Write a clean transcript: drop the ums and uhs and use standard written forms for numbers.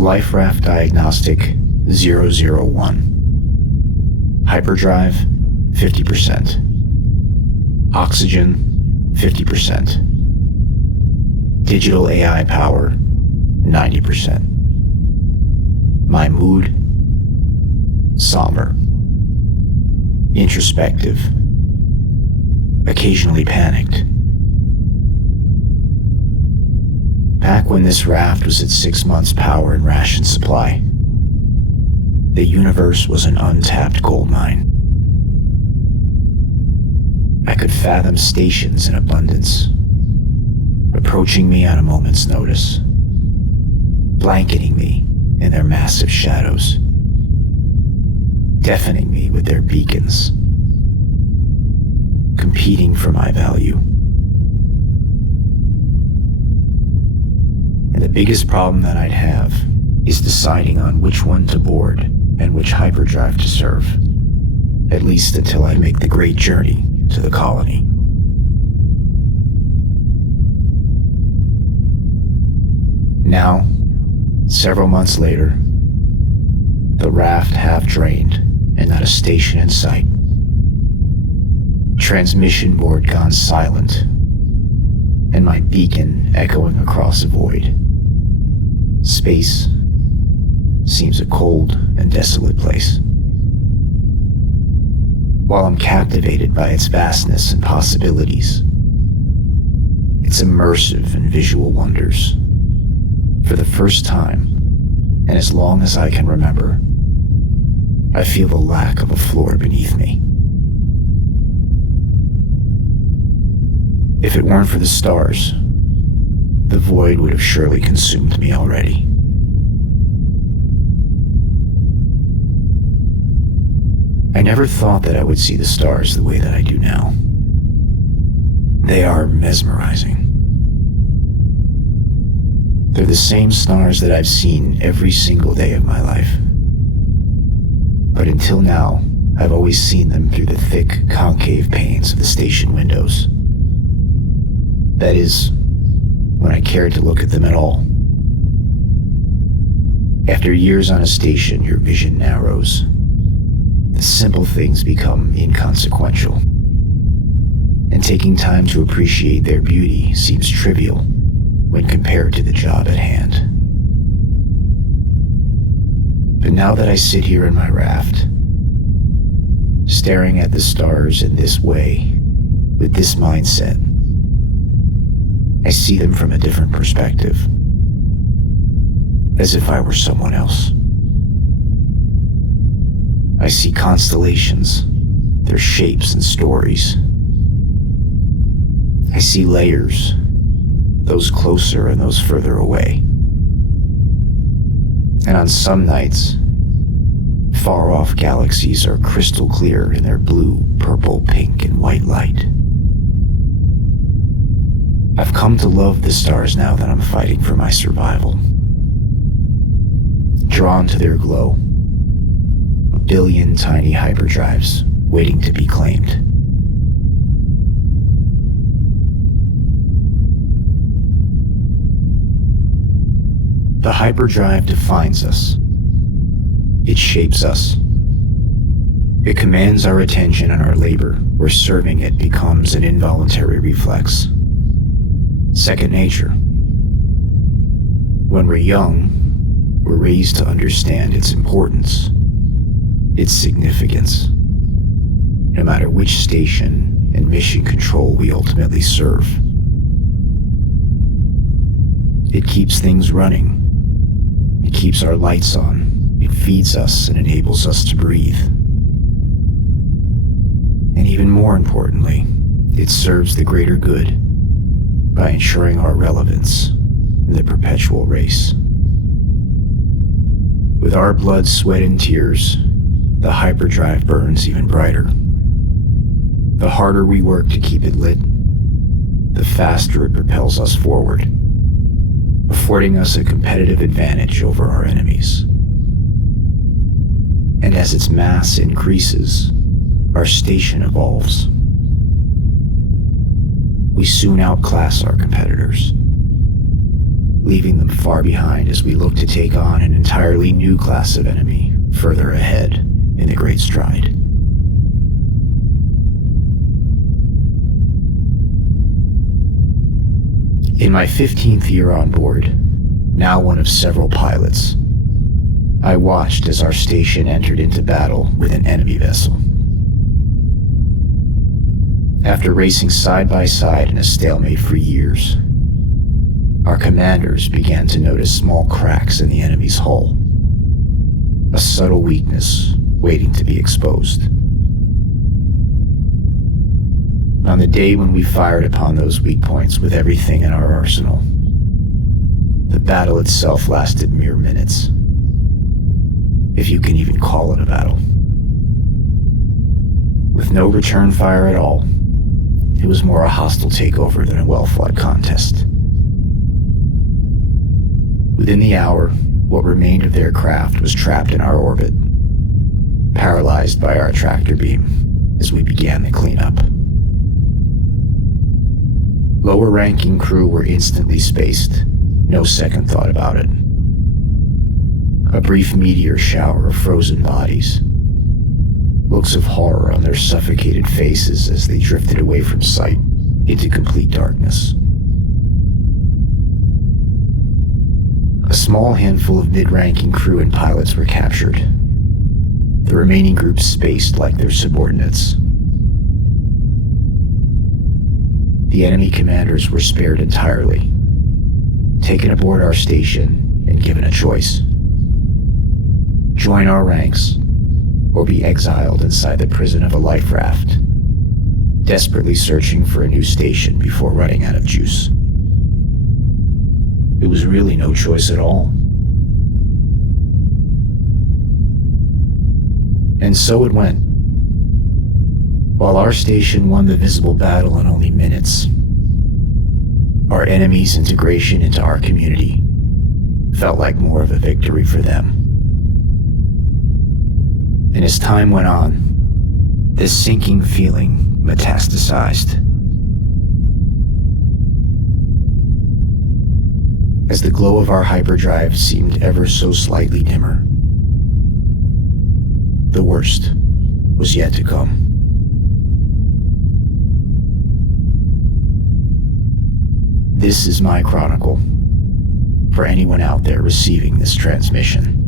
Life Raft Diagnostic 001. Hyperdrive 50%. Oxygen 50%. Digital AI power 90%. My mood somber. Introspective. Occasionally panicked. Back when this raft was at 6 months' power and ration supply, the universe was an untapped gold mine. I could fathom stations in abundance, approaching me on a moment's notice, blanketing me in their massive shadows, deafening me with their beacons, competing for my value. And the biggest problem that I'd have is deciding on which one to board and which hyperdrive to serve, at least until I make the great journey to the colony. Now, several months later, the raft half drained and not a station in sight. Transmission board gone silent, and my beacon echoing across a void. Space seems a cold and desolate place. While I'm captivated by its vastness and possibilities, its immersive and visual wonders, for the first time, and as long as I can remember, I feel the lack of a floor beneath me. If it weren't for the stars, the void would have surely consumed me already. I never thought that I would see the stars the way that I do now. They are mesmerizing. They're the same stars that I've seen every single day of my life. But until now, I've always seen them through the thick, concave panes of the station windows. That is, when I cared to look at them at all. After years on a station, your vision narrows. The simple things become inconsequential, and taking time to appreciate their beauty seems trivial when compared to the job at hand. But now that I sit here in my raft, staring at the stars in this way, with this mindset, I see them from a different perspective, as if I were someone else. I see constellations, their shapes and stories. I see layers, those closer and those further away. And on some nights, far-off galaxies are crystal clear in their blue, purple, pink, and white light. I've come to love the stars now that I'm fighting for my survival. Drawn to their glow, a billion tiny hyperdrives waiting to be claimed. The hyperdrive defines us. It shapes us. It commands our attention and our labor, where serving it becomes an involuntary reflex. Second nature. When we're young, we're raised to understand its importance, its significance, no matter which station and mission control we ultimately serve. It keeps things running. It keeps our lights on. It feeds us and enables us to breathe. And even more importantly, it serves the greater good by ensuring our relevance in the perpetual race. With our blood, sweat, and tears, the hyperdrive burns even brighter. The harder we work to keep it lit, the faster it propels us forward, affording us a competitive advantage over our enemies. And as its mass increases, our station evolves. We soon outclass our competitors. leaving them far behind as we look to take on an entirely new class of enemy further ahead in the Great Stride. In my 15th year on board, now one of several pilots, I watched as our station entered into battle with an enemy vessel. After racing side by side in a stalemate for years, our commanders began to notice small cracks in the enemy's hull, a subtle weakness waiting to be exposed. On the day when we fired upon those weak points with everything in our arsenal, the battle itself lasted mere minutes, if you can even call it a battle. With no return fire at all, it was more a hostile takeover than a well-fought contest. Within the hour, what remained of their craft was trapped in our orbit, paralyzed by our tractor beam as we began the cleanup. Lower-ranking crew were instantly spaced, no second thought about it. A brief meteor shower of frozen bodies, looks of horror on their suffocated faces as they drifted away from sight into complete darkness. A small handful of mid-ranking crew and pilots were captured, the remaining group spaced like their subordinates. The enemy commanders were spared entirely, taken aboard our station and given a choice: join our ranks or be exiled inside the prison of a life raft, desperately searching for a new station before running out of juice. It was really no choice at all. And so it went. While our station won the visible battle in only minutes, our enemy's integration into our community felt like more of a victory for them. And as time went on, this sinking feeling metastasized. As the glow of our hyperdrive seemed ever so slightly dimmer, the worst was yet to come. This is my chronicle, for anyone out there receiving this transmission.